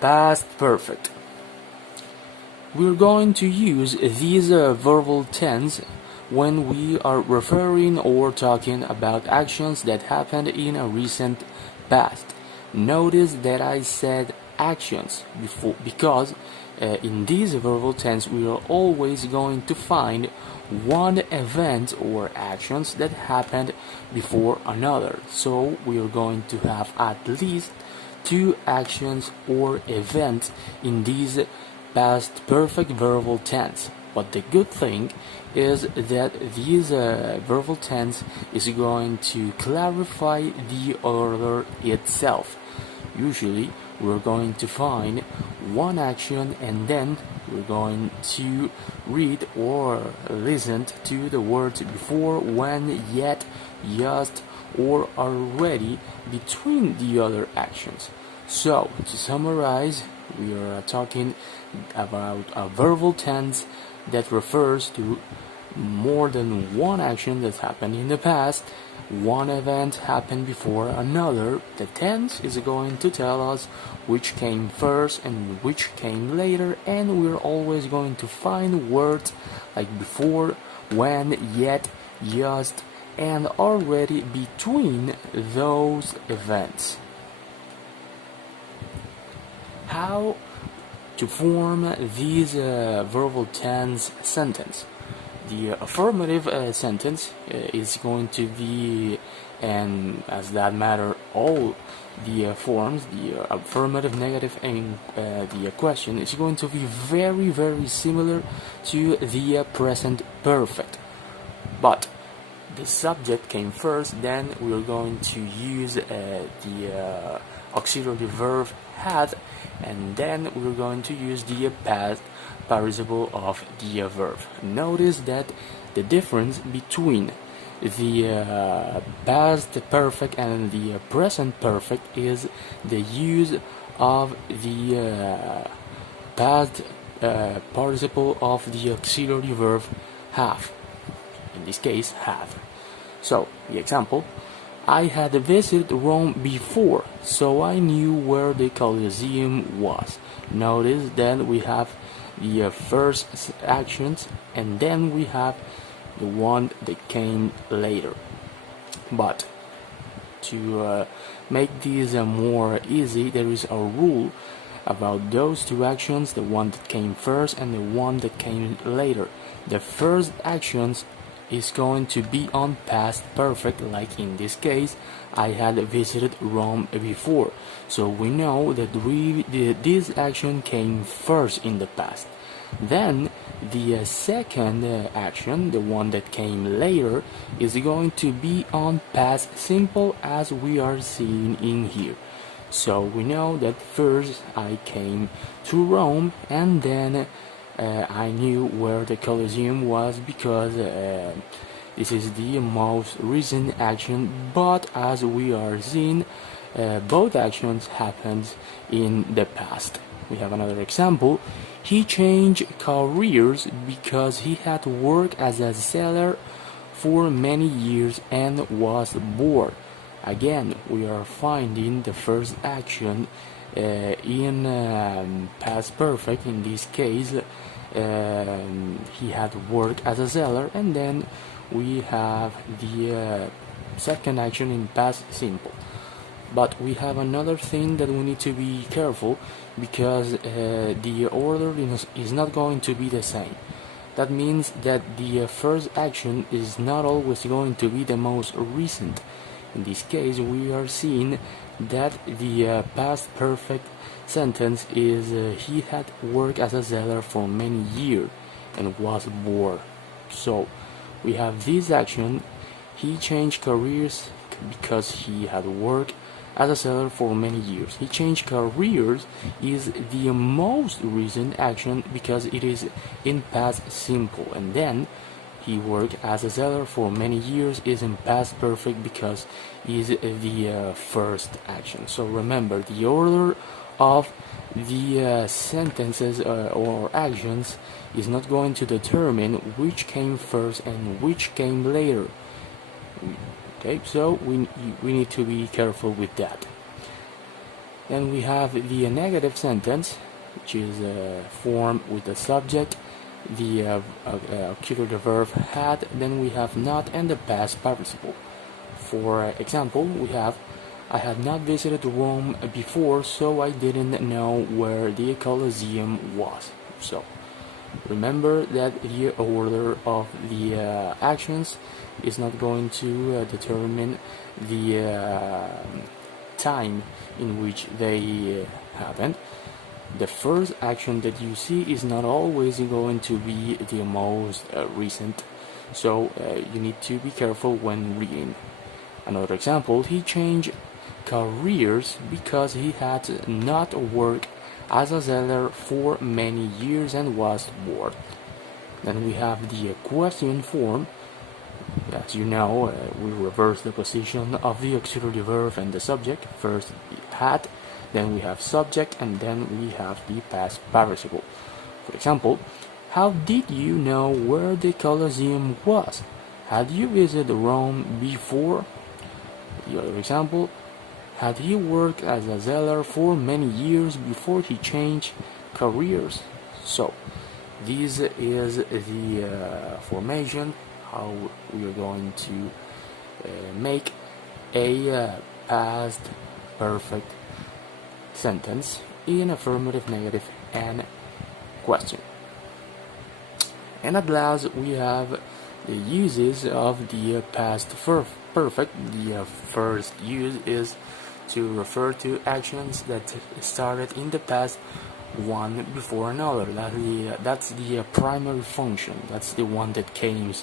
past perfect. We're going to use these verbal tense when we are referring or talking about actions that happened in a recent past. Notice that I said actions before because in this verbal tense we are always going to find one event or actions that happened before another. So we are going to have at least two actions or events in this past perfect verbal tense. But the good thing is that this verbal tense is going to clarify the order itself. Usually we're going to find one action and then we're going to read or listen to the words before, when, yet, just, or already between the other actions. So, to summarize, we are talking about a verbal tense that refers to more than one action that happened in the past. One event happened before another. The tense is going to tell us which came first and which came later, and we're always going to find words like before, when, yet, just, and already between those events. How to form this verbal tense sentence? The affirmative sentence is going to be, and as that matter, all the forms, the affirmative, negative, and the question is going to be very, very similar to the present perfect. But the subject came first, then we're going to use the auxiliary verb had, and then we're going to use the past participle of the verb. Notice that the difference between the past perfect and the present perfect is the use of the past participle of the auxiliary verb have. In this case, have. So, the example: I had visited Rome before, so I knew where the Colosseum was. Notice that we have the first actions and then we have the one that came later. But to make this more easy, there is a rule about those two actions, the one that came first and the one that came later. The first actions is going to be on past perfect, like in this case, I had visited Rome before. So we know that this action came first in the past. Then the second action, the one that came later, is going to be on past simple, as we are seeing in here. So we know that first I came to Rome and then I knew where the Colosseum was because this is the most recent action, but as we are seeing, both actions happened in the past. We have another example. He changed careers because he had worked as a seller for many years and was bored. Again, we are finding the first action in past perfect. In this case, he had worked as a seller, and then we have the second action in past simple. But we have another thing that we need to be careful, because the order is not going to be the same. That means that the first action is not always going to be the most recent. In this case, we are seeing that the past perfect sentence is he had worked as a seller for many years and was bored. So we have this action: he changed careers because he had worked as a seller for many years. He changed careers is the most recent action because it is in past simple, and then he worked as a seller for many years is in past perfect because is the first action. So remember, the order of the sentences or actions is not going to determine which came first and which came later. Okay, so we need to be careful with that. Then we have the negative sentence, which is formed with the subject, the accusative verb had, then we have not, and the past participle. For example, we have I had not visited Rome before, so I didn't know where the Colosseum was. So remember that the order of the actions is not going to determine the time in which they happened. The first action that you see is not always going to be the most recent, so you need to be careful when reading. Another example, he changed careers because he had not worked as a seller for many years and was bored. Then we have the question form. As you know, we reverse the position of the auxiliary verb and the subject. First had, then we have subject, and then we have the past participle. For example, how did you know where the Colosseum was? Had you visited Rome before? The other example, had he worked as a seller for many years before he changed careers? So, this is the formation, how we are going to make a past perfect sentence in affirmative, negative, and question. And at last, we have the uses of the past perfect. The first use is to refer to actions that started in the past one before another. That's the primary function. That's the one that came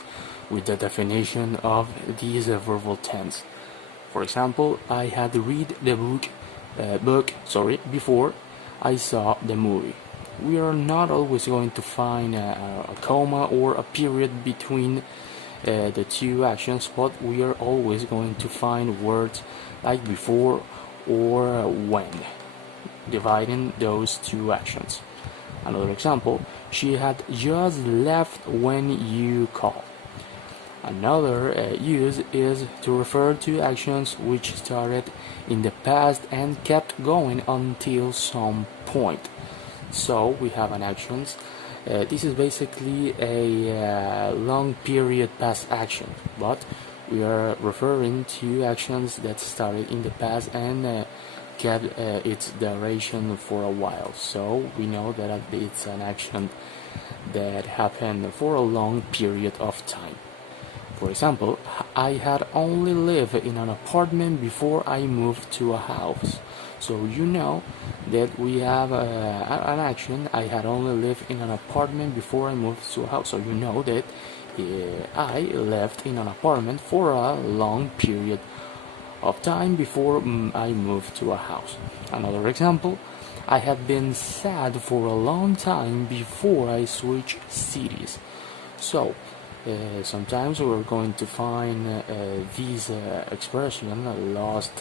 with the definition of these verbal tense. For example, I had read the book before I saw the movie. We are not always going to find a comma or a period between the two actions, but we are always going to find words like before or when, dividing those two actions. Another example, she had just left when you called. Another use is to refer to actions which started in the past and kept going until some point. So we have an actions. This is basically a long period past action, but we are referring to actions that started in the past and kept its duration for a while. So we know that it's an action that happened for a long period of time. For example, I had only lived in an apartment before I moved to a house. So you know that we have an action. I had only lived in an apartment before I moved to a house. So you know that I lived in an apartment for a long period of time before I moved to a house. Another example, I had been sad for a long time before I switched cities. So sometimes we're going to find these expression lost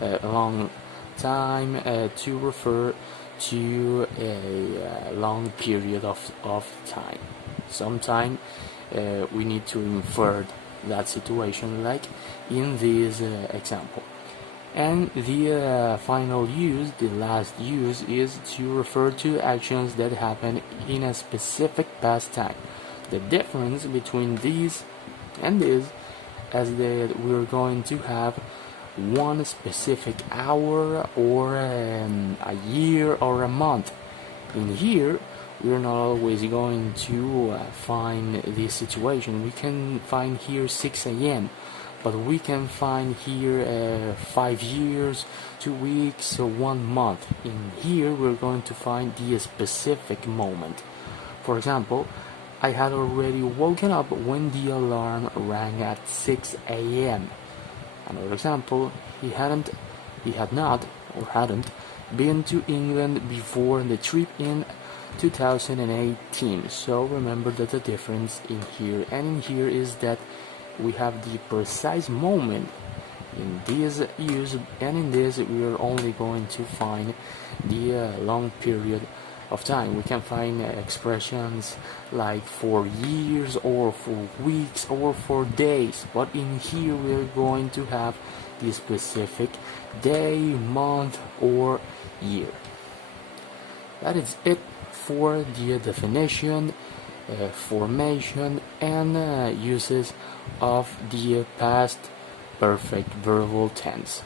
a long time to refer to a long period of time. Sometimes we need to infer that situation, like in this example. And the final use, the last use, is to refer to actions that happen in a specific past time. The difference between these and this is that we're going to have one specific hour or a year or a month. In here, we're not always going to find this situation. We can find here 6 a.m., but we can find here 5 years, 2 weeks, or 1 month. In here, we're going to find the specific moment. For example, I had already woken up when the alarm rang at 6 a.m. Another example, he hadn't been to England before the trip in 2018. So remember that the difference in here and in here is that we have the precise moment in this use, and in this we are only going to find the long period of time. We can find expressions like for years or for weeks or for days, but in here we're going to have the specific day, month, or year. That is it for the definition, formation, and uses of the past perfect verbal tense.